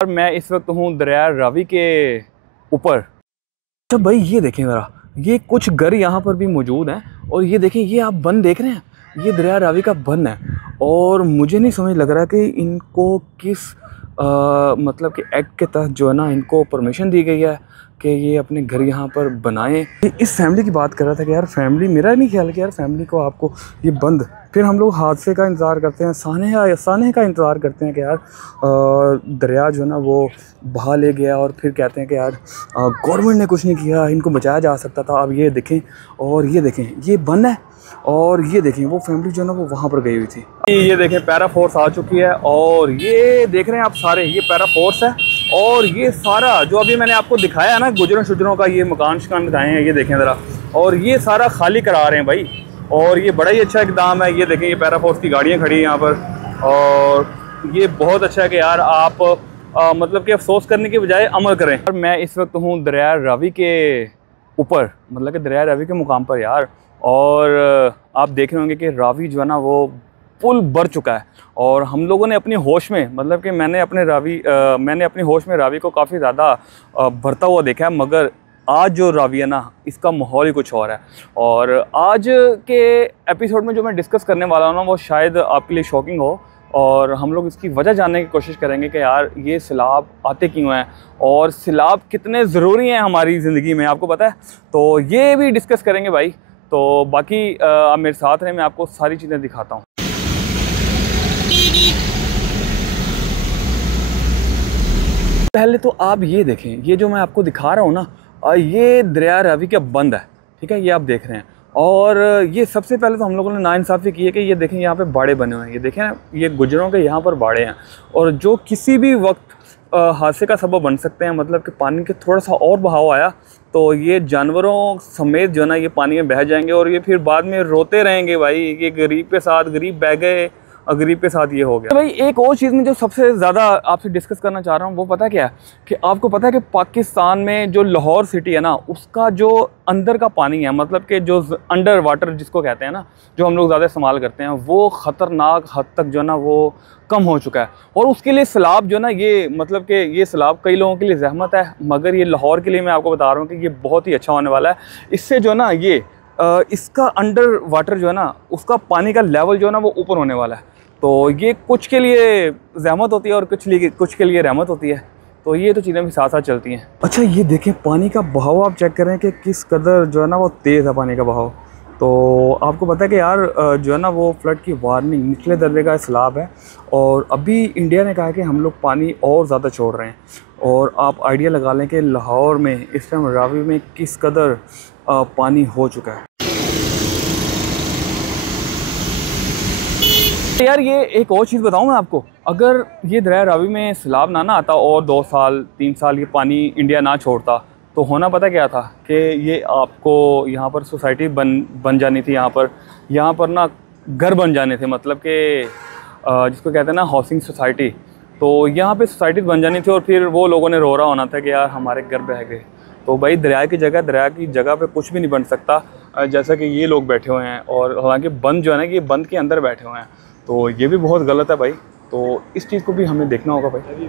और मैं इस वक्त हूँ दरिया रावी के ऊपर। अच्छा भाई ये देखें ज़रा, ये कुछ घर यहाँ पर भी मौजूद हैं और ये देखें, ये आप बंद देख रहे हैं, ये दरिया रावी का बंद है। और मुझे नहीं समझ लग रहा कि इनको किस मतलब कि एक्ट के तहत जो है ना इनको परमिशन दी गई है कि ये अपने घर यहाँ पर बनाएं। इस फैमिली की बात कर रहा था कि यार फैमिली, मेरा नहीं ख्याल कि यार फैमिली को आपको ये बंद, फिर हम लोग हादसे का इंतज़ार करते हैं, साने का इंतज़ार करते हैं कि यार दरिया जो है ना वो बहा ले गया और फिर कहते हैं कि यार गवर्नमेंट ने कुछ नहीं किया, इनको बचाया जा सकता था। अब ये देखें, और ये देखें ये बंद है, और ये देखें वो फैमिली जो है ना वो वहाँ पर गई हुई थी। ये देखें पैरा फोर्स आ चुकी है और ये देख रहे हैं आप सारे, ये पैरा फोर्स है। और ये सारा जो अभी मैंने आपको दिखाया है ना गुजरों शुजरों का, ये मकान शकान दिखाए हैं, ये देखें ज़रा, और ये सारा खाली करा रहे हैं भाई। और ये बड़ा ही अच्छा इकदाम है। ये देखें, ये पैरा फोर्स की गाड़ियाँ खड़ी हैं यहाँ पर, और ये बहुत अच्छा है कि यार आप मतलब कि अफसोस करने की बजाय अमल करें। और मैं इस वक्त हूँ दरिया रावी के ऊपर, मतलब कि दरिया रावी के मुकाम पर यार। और आप देख रहे होंगे कि रावी जो है ना वो पुल भर चुका है, और हम लोगों ने अपनी होश में, मतलब कि मैंने अपनी होश में रावी को काफ़ी ज़्यादा भरता हुआ देखा है, मगर आज जो रावी है ना इसका माहौल ही कुछ और है। और आज के एपिसोड में जो मैं डिस्कस करने वाला हूँ ना वो शायद आपके लिए शॉकिंग हो, और हम लोग इसकी वजह जानने की कोशिश करेंगे कि यार ये सैलाब आते क्यों हैं और सैलाब कितने ज़रूरी हैं हमारी ज़िंदगी में, आपको पता है। तो ये भी डिस्कस करेंगे भाई। तो बाकी आप मेरे साथ रहें, मैं आपको सारी चीज़ें दिखाता हूँ। पहले तो आप ये देखें, ये जो मैं आपको दिखा रहा हूँ ना, ये दरिया रावी का बंद है, ठीक है, ये आप देख रहे हैं। और ये सबसे पहले तो हम लोगों ने नाइंसाफ़ी की है कि ये देखें यहाँ पे बाड़े बने हुए हैं, ये देखें ये गुजरों के यहाँ पर बाड़े हैं, और जो किसी भी वक्त हादसे का सबब बन सकते हैं। मतलब कि पानी के थोड़ा सा और बहाव आया तो ये जानवरों समेत जो है ना ये पानी में बह जाएंगे, और ये फिर बाद में रोते रहेंगे भाई, ये गरीब के साथ गरीब बह गए, गरीब के साथ ये हो गया। तो भाई एक और चीज़ में जो सबसे ज़्यादा आपसे डिस्कस करना चाह रहा हूँ वो पता क्या है, कि आपको पता है कि पाकिस्तान में जो लाहौर सिटी है ना उसका जो अंदर का पानी है, मतलब कि जो अंडर वाटर जिसको कहते हैं ना, जो हम लोग ज़्यादा इस्तेमाल करते हैं, वो ख़तरनाक हद तक जो है ना वो कम हो चुका है। और उसके लिए सैलाब जो है ना, ये मतलब कि ये सैलाब कई लोगों के लिए ज़हमत है, मगर ये लाहौर के लिए मैं आपको बता रहा हूँ कि ये बहुत ही अच्छा होने वाला है। इससे जो है ना ये इसका अंडर वाटर जो है ना उसका पानी का लेवल जो है ना वो ऊपर होने वाला है। तो ये कुछ के लिए ज़हमत होती है और कुछ के लिए रहमत होती है। तो ये तो चीज़ें भी साथ साथ चलती हैं। अच्छा ये देखें पानी का बहाव, आप चेक करें कि किस कदर जो है ना वो तेज़ है पानी का बहाव। तो आपको पता है कि यार जो है ना वो फ्लड की वार्निंग, निचले दर्जे का सैलाब है, और अभी इंडिया ने कहा कि हम लोग पानी और ज़्यादा छोड़ रहे हैं। और आप आइडिया लगा लें कि लाहौर में इस टाइम रावी में किस कदर पानी हो चुका है। यार ये एक और चीज़ बताऊं मैं आपको, अगर ये दरिया रावी में सैलाब ना आता और 2 साल 3 साल ये पानी इंडिया ना छोड़ता, तो होना पता क्या था कि ये आपको यहाँ पर सोसाइटी बन जानी थी, यहाँ पर ना घर बन जाने थे, मतलब कि जिसको कहते हैं ना हाउसिंग सोसाइटी। तो यहाँ पे सोसाइटी बन जानी थी, और फिर वो लोगों ने रो रहा होना था कि यार हमारे घर बह गए। तो भाई दरिया की जगह पे कुछ भी नहीं बन सकता, जैसा कि ये लोग बैठे हुए हैं। और हालांकि बंद जो है ना ये बंद के अंदर बैठे हुए हैं, तो ये भी बहुत गलत है भाई। तो इस चीज़ को भी हमें देखना होगा भाई।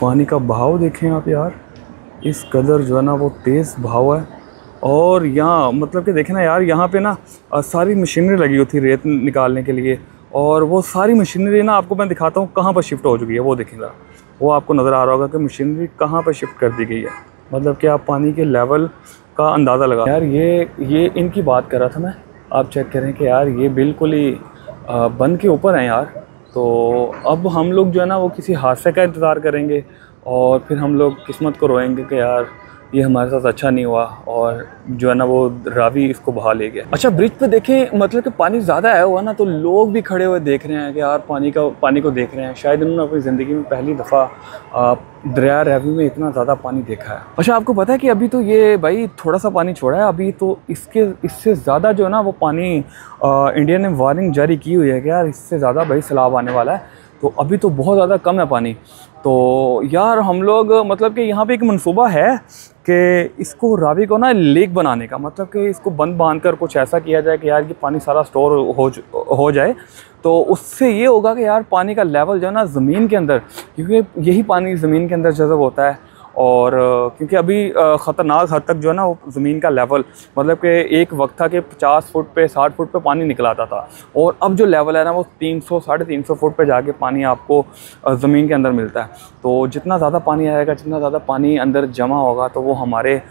पानी का बहाव देखें आप यार, इस कदर जो है ना वो तेज़ बहाव है। और यहाँ मतलब कि देखें ना यार, यहाँ पे ना सारी मशीनरी लगी हुई थी रेत निकालने के लिए, और वो सारी मशीनरी ना आपको मैं दिखाता हूँ कहाँ पर शिफ्ट हो चुकी है। वो देखेंगे, वो आपको नज़र आ रहा होगा कि मशीनरी कहाँ पर शिफ्ट कर दी गई है। मतलब कि आप पानी के लेवल का अंदाज़ा लगा यार। ये इनकी बात कर रहा था मैं, आप चेक करें कि यार ये बिल्कुल ही बंद के ऊपर हैं यार। तो अब हम लोग जो है ना वो किसी हादसे का इंतज़ार करेंगे, और फिर हम लोग किस्मत को रोएंगे कि यार ये हमारे साथ अच्छा नहीं हुआ, और जो है ना वो रावी इसको बहा ले गया। अच्छा ब्रिज पे देखें, मतलब कि पानी ज़्यादा आया हुआ ना, तो लोग भी खड़े हुए देख रहे हैं कि यार पानी को देख रहे हैं। शायद उन्होंने अपनी ज़िंदगी में पहली दफ़ा दरिया रावी में इतना ज़्यादा पानी देखा है। अच्छा आपको पता है कि अभी तो ये भाई थोड़ा सा पानी छोड़ा है, अभी तो इससे ज़्यादा जो है ना वो पानी इंडिया ने वार्निंग जारी की हुई है कि यार इससे ज़्यादा भाई सैलाब आने वाला है। तो अभी तो बहुत ज़्यादा कम है पानी। तो यार हम लोग मतलब कि यहाँ पे एक मंसूबा है कि इसको रावी को ना लेक बनाने का, मतलब कि इसको बंद बांध कर कुछ ऐसा किया जाए कि यार ये पानी सारा स्टोर हो जाए। तो उससे ये होगा कि यार पानी का लेवल जो है ना ज़मीन के अंदर, क्योंकि यही पानी ज़मीन के अंदर जज़ब होता है, और क्योंकि अभी ख़तरनाक हद तक जो है ना वो ज़मीन का लेवल, मतलब कि एक वक्त था कि 50 फुट पे 60 फुट पे पानी निकल आता था, और अब जो लेवल है ना वो 300 साढ़े 300 फुट पे जाके पानी आपको ज़मीन के अंदर मिलता है। तो जितना ज़्यादा पानी आएगा, जितना ज़्यादा पानी अंदर जमा होगा, तो वो हमारे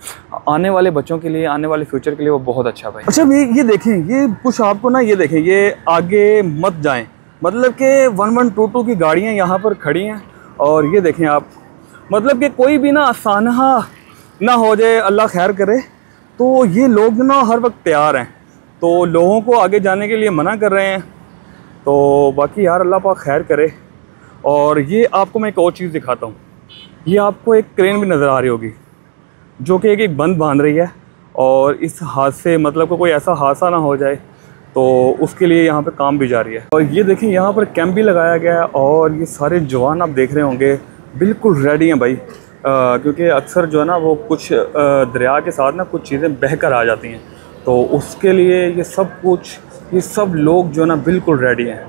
आने वाले बच्चों के लिए, आने वाले फ्यूचर के लिए वो बहुत अच्छा भाई। अच्छा ये देखें, ये कुछ आपको ना, ये देखें, ये आगे मत जाएँ, मतलब कि 1122 की गाड़ियाँ यहाँ पर खड़ी हैं, और ये देखें आप, मतलब कि कोई भी ना सानहा ना हो जाए, अल्लाह खैर करे। तो ये लोग ना हर वक्त तैयार हैं, तो लोगों को आगे जाने के लिए मना कर रहे हैं। तो बाकी यार अल्लाह पाक खैर करे। और ये आपको मैं एक और चीज़ दिखाता हूँ, ये आपको एक क्रेन भी नज़र आ रही होगी जो कि एक बंद बांध रही है, और इस हादसे मतलब कोई ऐसा हादसा ना हो जाए, तो उसके लिए यहाँ पे काम भी जारी है। और ये देखें यहाँ पर कैंप भी लगाया गया है, और ये सारे जवान आप देख रहे होंगे बिल्कुल रेडी हैं भाई, क्योंकि अक्सर जो है ना वो कुछ दरिया के साथ ना कुछ चीज़ें बह कर आ जाती हैं, तो उसके लिए ये सब लोग जो है ना बिल्कुल रेडी हैं।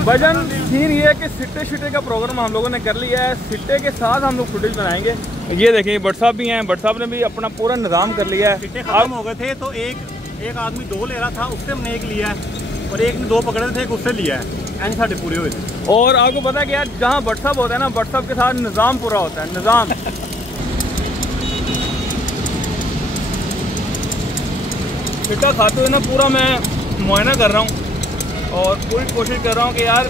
भजन सीन ये है कि सिट्टे का प्रोग्राम हम लोगों ने कर लिया है, सिट्टे के साथ हम लोग फुटेज बनाएंगे। ये देखें बट साहब भी हैं, बट साहब ने भी अपना पूरा निज़ाम कर लिया है। सिट्टे खत्म हो गए थे तो एक आदमी 2 ले रहा था, उससे हमने 1 लिया है, और एक ने 2 पकड़े थे, एक उससे लिया है, यानी साढ़े पूरे हुए थे। और आपको पता है कि यार जहाँ बट साहब होता है ना, बट साहब के साथ निज़ाम पूरा होता है, निज़ाम। सिट्टा खाते हुए ना पूरा मैं मुआयना कर रहा हूँ, और पूरी कोशिश कर रहा हूँ कि यार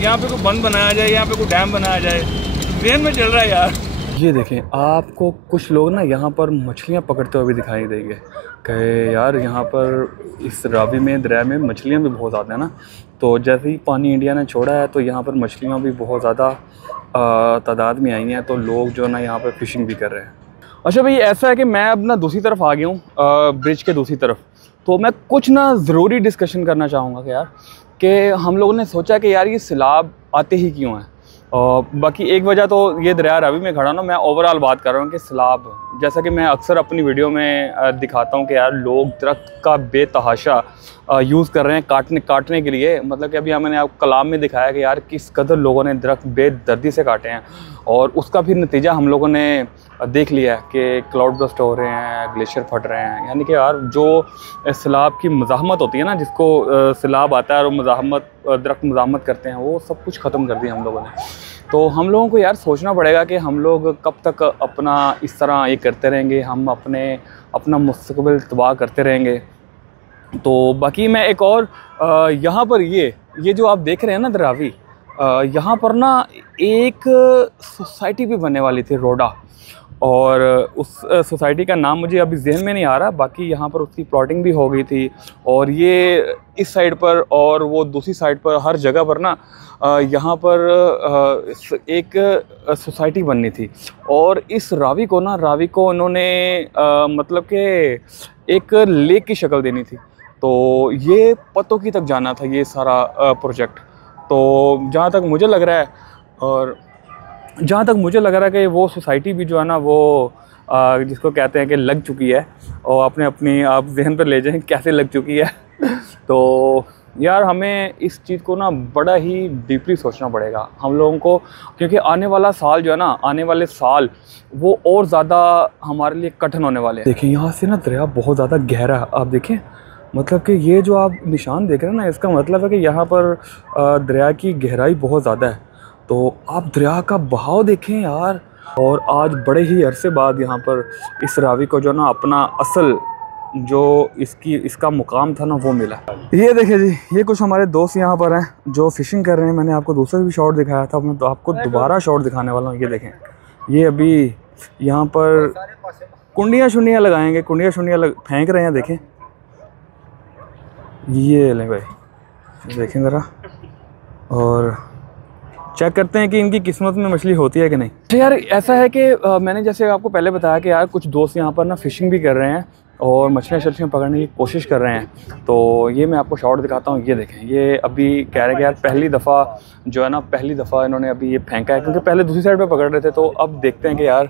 यहाँ पे कोई बंद बनाया जाए, यहाँ पे कोई डैम बनाया जाए, ज़हन में चल रहा है यार। ये देखें, आपको कुछ लोग ना यहाँ पर मछलियाँ पकड़ते हुए भी दिखाई देंगे कि यार यहाँ पर इस रावी में, दरिया में मछलियाँ भी बहुत ज़्यादा है ना। तो जैसे ही पानी इंडिया ने छोड़ा है, तो यहाँ पर मछलियाँ भी बहुत ज़्यादा तादाद में आई हैं, तो लोग जो है ना यहाँ पर फ़िशिंग भी कर रहे हैं। अच्छा भाई, ऐसा है कि मैं अब ना दूसरी तरफ आ गया हूँ, ब्रिज के दूसरी तरफ। तो मैं कुछ ना ज़रूरी डिस्कशन करना चाहूँगा कि यार कि हम लोगों ने सोचा कि यार ये सैलाब आते ही क्यों हैं। और बाकी एक वजह तो ये दरिया रावी में खड़ा ना, मैं ओवरऑल बात कर रहा हूँ कि सैलाब, जैसा कि मैं अक्सर अपनी वीडियो में दिखाता हूँ कि यार लोग दरख्त का बेतहाशा यूज़ कर रहे हैं काटने के लिए। मतलब कि अभी मैंने आपको कलाम में दिखाया कि यार किस कदर लोगों ने दरख्त बेदर्दी से काटे हैं, और उसका फिर नतीजा हम लोगों ने देख लिया है कि क्लाउड बस्ट हो रहे हैं, ग्लेशियर फट रहे हैं। यानी कि यार जो सैलाब की मज़ाहमत होती है ना, जिसको सैलाब आता है और दरख्त मज़ाहमत करते हैं, वो सब कुछ ख़त्म कर दिया हम लोगों ने। तो हम लोगों को यार सोचना पड़ेगा कि हम लोग कब तक अपना इस तरह ये करते रहेंगे, हम अपना मुस्तक़बिल तबाह करते रहेंगे। तो बाकी मैं एक और यहाँ पर ये जो आप देख रहे हैं ना दरावी, यहाँ पर ना एक सोसाइटी भी बनने वाली थी, रोडा, और उस सोसाइटी का नाम मुझे अभी जहन में नहीं आ रहा। बाकी यहाँ पर उसकी प्लॉटिंग भी हो गई थी, और ये इस साइड पर और वो दूसरी साइड पर हर जगह पर ना यहाँ पर एक सोसाइटी बननी थी। और इस रावी को उन्होंने मतलब कि एक लेक की शक्ल देनी थी। तो ये पतों की तक जाना था ये सारा प्रोजेक्ट। तो जहाँ तक मुझे लग रहा है कि वो सोसाइटी भी जो है ना वो जिसको कहते हैं कि लग चुकी है, और अपनी आप जहन पर ले जाएं कैसे लग चुकी है। तो यार हमें इस चीज़ को ना बड़ा ही डीपली सोचना पड़ेगा हम लोगों को, क्योंकि आने वाला साल जो है ना, आने वाले साल वो और ज़्यादा हमारे लिए कठिन होने वाले हैं। देखिए यहाँ से ना दरिया बहुत ज़्यादा गहरा है, आप देखें, मतलब कि ये जो आप निशान देख रहे हैं ना, इसका मतलब है कि यहाँ पर दरिया की गहराई बहुत ज़्यादा है। तो आप दरिया का बहाव देखें यार। और आज बड़े ही अरसे बाद यहाँ पर इस रावी को जो ना अपना असल जो इसका मुकाम था ना वो मिला। ये देखिए जी, ये कुछ हमारे दोस्त यहाँ पर हैं जो फ़िशिंग कर रहे हैं। मैंने आपको दूसरा भी शॉट दिखाया था, मैं तो आपको दोबारा शॉट दिखाने वाला हूँ। ये देखें, ये अभी यहाँ पर कुंडियाँ लगाएंगे, फेंक रहे हैं। देखें, ये लें भाई, देखें ज़रा। और चेक करते हैं कि इनकी किस्मत में मछली होती है कि नहीं। तो यार ऐसा है कि मैंने जैसे आपको पहले बताया कि यार कुछ दोस्त यहाँ पर ना फ़िशिंग भी कर रहे हैं और मछलियाँ पकड़ने की कोशिश कर रहे हैं। तो ये मैं आपको शॉट दिखाता हूँ। ये देखें, ये अभी कह रहे हैं कि यार पहली दफ़ा इन्होंने अभी ये फेंका है, क्योंकि पहले दूसरी साइड पे पकड़ रहे थे। तो अब देखते हैं कि यार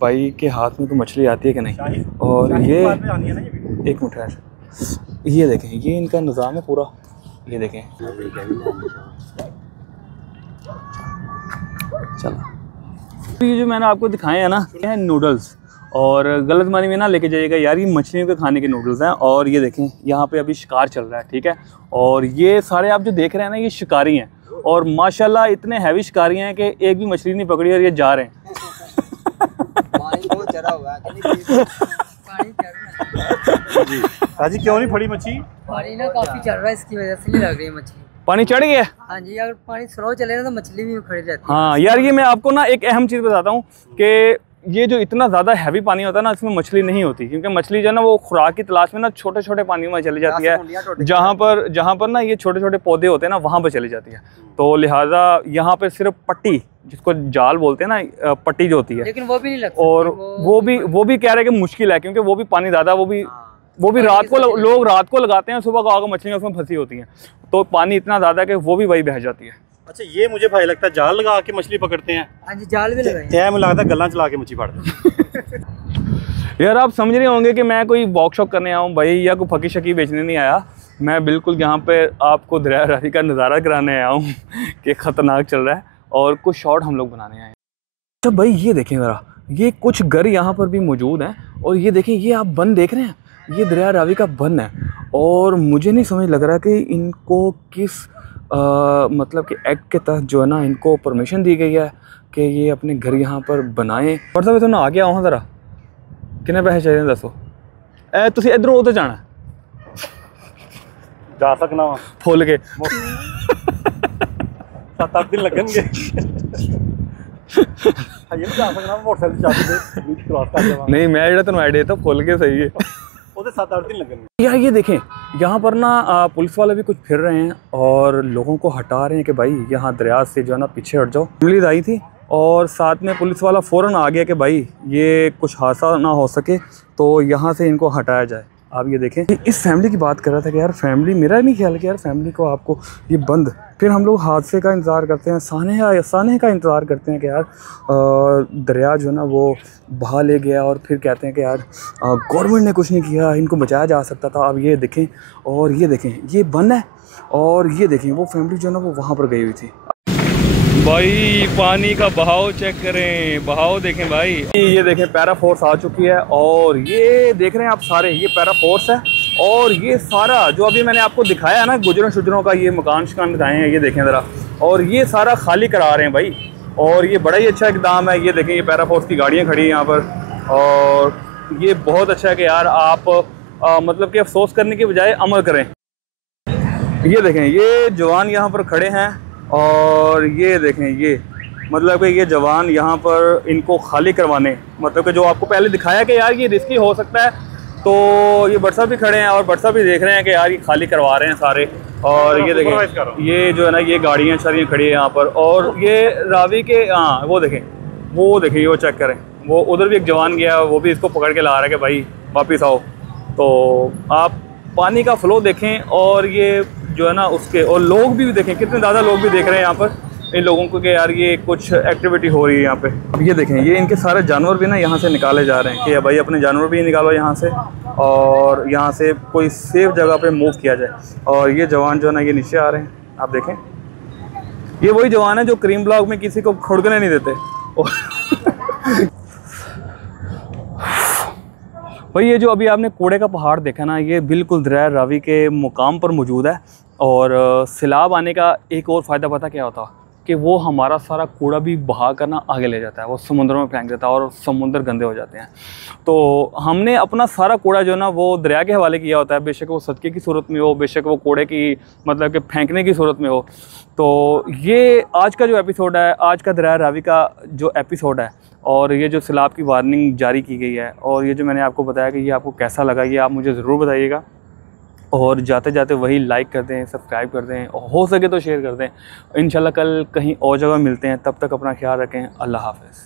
भाई के हाथ में तो मछली आती है कि नहीं। और ये एक मिनट है, ये देखें, ये इनका निज़ाम है पूरा। ये देखें, चलो ये जो मैंने आपको दिखाए हैं ना, ये हैं नूडल्स। और गलत मानी में ना लेके जाइएगा यार, ये मछलियों के खाने के नूडल्स हैं। और ये देखें, यहाँ पे अभी शिकार चल रहा है, ठीक है। और ये सारे आप जो देख रहे हैं ना, ये शिकारी हैं और माशाल्लाह इतने हैवी शिकारी हैं कि एक भी मछली नहीं पकड़ी और ये जा रहे हैं। पानी बहुत चढ़ा हुआ है, पानी चढ़ रहा जी ताजी क्यों नहीं फड़ी मच्छी? पानी ना काफी चढ़ रहा है, इसकी वजह से नहीं लग रही है मछली। पानी चढ़ गया? हाँ जी, अगर पानी स्लो चले ना तो मछली भी खड़ी रहती है। हाँ यार, ये मैं आपको ना एक अहम चीज़ बताता हूँ कि ये जो इतना ज़्यादा हैवी पानी होता है ना, इसमें मछली नहीं होती, क्योंकि मछली जो है ना वो खुराक की तलाश में ना छोटे छोटे पानियों में चली जाती है। जहाँ पर ना ये छोटे छोटे पौधे होते हैं ना, वहाँ पर चली जाती है। तो लिहाजा यहाँ पे सिर्फ पट्टी, जिसको जाल बोलते हैं ना, पट्टी जो होती है, लेकिन वो भी नहीं लगती। और वो भी कह रहे हैं कि मुश्किल है, क्योंकि वो भी पानी ज़्यादा, वो भी रात को लोग रात को लगाते हैं, सुबह को आकर मछलियाँ उसमें फंसी होती हैं। तो पानी इतना ज़्यादा है कि वो भी वही बह जाती है। अच्छा, ये मुझे भाई लगता है जाल लगा के मछली पकड़ते हैं। हाँ जी, जाल भी लगाए। क्या मुझे लगता है गल्ला चला के मछली पकड़ते हैं। यार आप समझ रहे होंगे कि मैं कोई वर्कशॉप करने आया हूँ भाई, या कोई फकी शकी बेचने नहीं आया। मैं बिल्कुल यहाँ पे आपको दरिया रावी का नज़ारा कराने आया हूँ कि ख़तरनाक चल रहा है और कुछ शॉट हम लोग बनाने आए हैं। अच्छा भाई, ये देखें ज़रा, ये कुछ घर यहाँ पर भी मौजूद हैं। और ये देखें, ये आप बन देख रहे हैं, ये दरिया रावी का बन है। और मुझे नहीं समझ लग रहा कि इनको किस मतलब कि एक्ट के तहत जो है ना, इनको परमिशन दी गई है कि ये अपने घर यहाँ पर बनाएं। और सब तो ना आ गया वहाँ ज़रा, कितने पैसे चाहिए दसो। तुसी इधरों उधर जाना जा सकना वहाँ फुल के 7-8 दिन लगेंगे। नहीं, मैं जो तेन आइडिया तो फुल के सही है, 7-8 दिन लगेंगे। यार ये देखें, यहाँ पर ना पुलिस वाले भी कुछ फिर रहे हैं और लोगों को हटा रहे हैं कि भाई यहाँ दरिया से जो है ना पीछे हट जाओ। फैमिली आई थी और साथ में पुलिस वाला फ़ौरन आ गया कि भाई ये कुछ हादसा ना हो सके, तो यहाँ से इनको हटाया जाए। आप ये देखें, इस फैमिली की बात कर रहा था कि यार फैमिली, मेरा नहीं ख्याल कि यार फैमिली को आपको ये बंद, फिर हम लोग हादसे का इंतज़ार करते हैं, साने का इंतज़ार करते हैं कि यार दरिया जो है ना वो बहा ले गया, और फिर कहते हैं कि यार गवर्नमेंट ने कुछ नहीं किया, इनको बचाया जा सकता था। अब ये देखें, और ये देखें, ये बंद है, और ये देखें वो फैमिली जो है ना वो वहाँ पर गई हुई थी। भाई पानी का बहाव चेक करें, बहाव देखें भाई। ये देखें, पैरा फोर्स आ चुकी है और ये देख रहे हैं आप सारे, ये पैरा फोर्स है। और ये सारा जो अभी मैंने आपको दिखाया है ना, गुजरों शुजरों का ये मकान शकान दिखाए हैं, ये देखें ज़रा, और ये सारा खाली करा रहे हैं भाई। और ये बड़ा ही अच्छा इकदाम है। ये देखें, ये पैरा फोर्स की गाड़ियाँ खड़ी हैं यहाँ पर, और ये बहुत अच्छा है कि यार आप मतलब कि अफसोस करने के बजाय अमल करें। ये देखें, ये जवान यहाँ पर खड़े हैं, और ये देखें, ये मतलब कि ये जवान यहाँ पर इनको खाली करवाने, मतलब कि जो आपको पहले दिखाया कि यार ये रिस्की हो सकता है, तो ये बट्सा भी खड़े हैं और बट्सा भी देख रहे हैं कि यार ये खाली करवा रहे हैं सारे। और ये देखें, ये जो है ना, ये गाड़ियाँ सारी खड़ी है यहाँ पर, और ये रावी के, हाँ वो देखें, वो चेक करें, वो उधर भी एक जवान गया, वो भी इसको पकड़ के ला रहा है कि भाई वापस आओ। तो आप पानी का फ्लो देखें, और ये जो है ना उसके, और लोग भी देखें, कितने ज़्यादा लोग भी देख रहे हैं यहाँ पर इन लोगों को कि यार ये कुछ एक्टिविटी हो रही है यहाँ पे। अब ये देखें, ये इनके सारे जानवर भी ना यहाँ से निकाले जा रहे हैं कि भाई अपने जानवर भी निकालो यहाँ से, और यहाँ से कोई सेफ जगह पे मूव किया जाए। और ये जवान जो है ना, ये नीचे आ रहे हैं, आप देखें, ये वही जवान है जो क्रीम ब्लॉक में किसी को खुड़कने नहीं देते। भाई ये जो अभी आपने कूड़े का पहाड़ देखा ना, ये बिल्कुल दरिया रावी के मुकाम पर मौजूद है। और सैलाब आने का एक और फ़ायदा पता क्या होता कि वो हमारा सारा कूड़ा भी बहा कर ना आगे ले जाता है, वो समुद्र में फेंक देता है और समुद्र गंदे हो जाते हैं। तो हमने अपना सारा कूड़ा जो है ना वो दरिया के हवाले किया होता है, बेशक वो सदक़े की सूरत में हो, बेशक वो कूड़े की मतलब कि फेंकने की सूरत में हो। तो ये आज का जो एपिसोड है, आज का दरिया रावी का जो एपिसोड है, और ये जो सैलाब की वार्निंग जारी की गई है, और ये जो मैंने आपको बताया कि ये आपको कैसा लगा, ये आप मुझे ज़रूर बताइएगा। और जाते जाते वही लाइक कर दें, सब्सक्राइब कर दें, हो सके तो शेयर कर दें। इंशाल्लाह कल कहीं और जगह मिलते हैं, तब तक अपना ख्याल रखें। अल्लाह हाफ़िज़।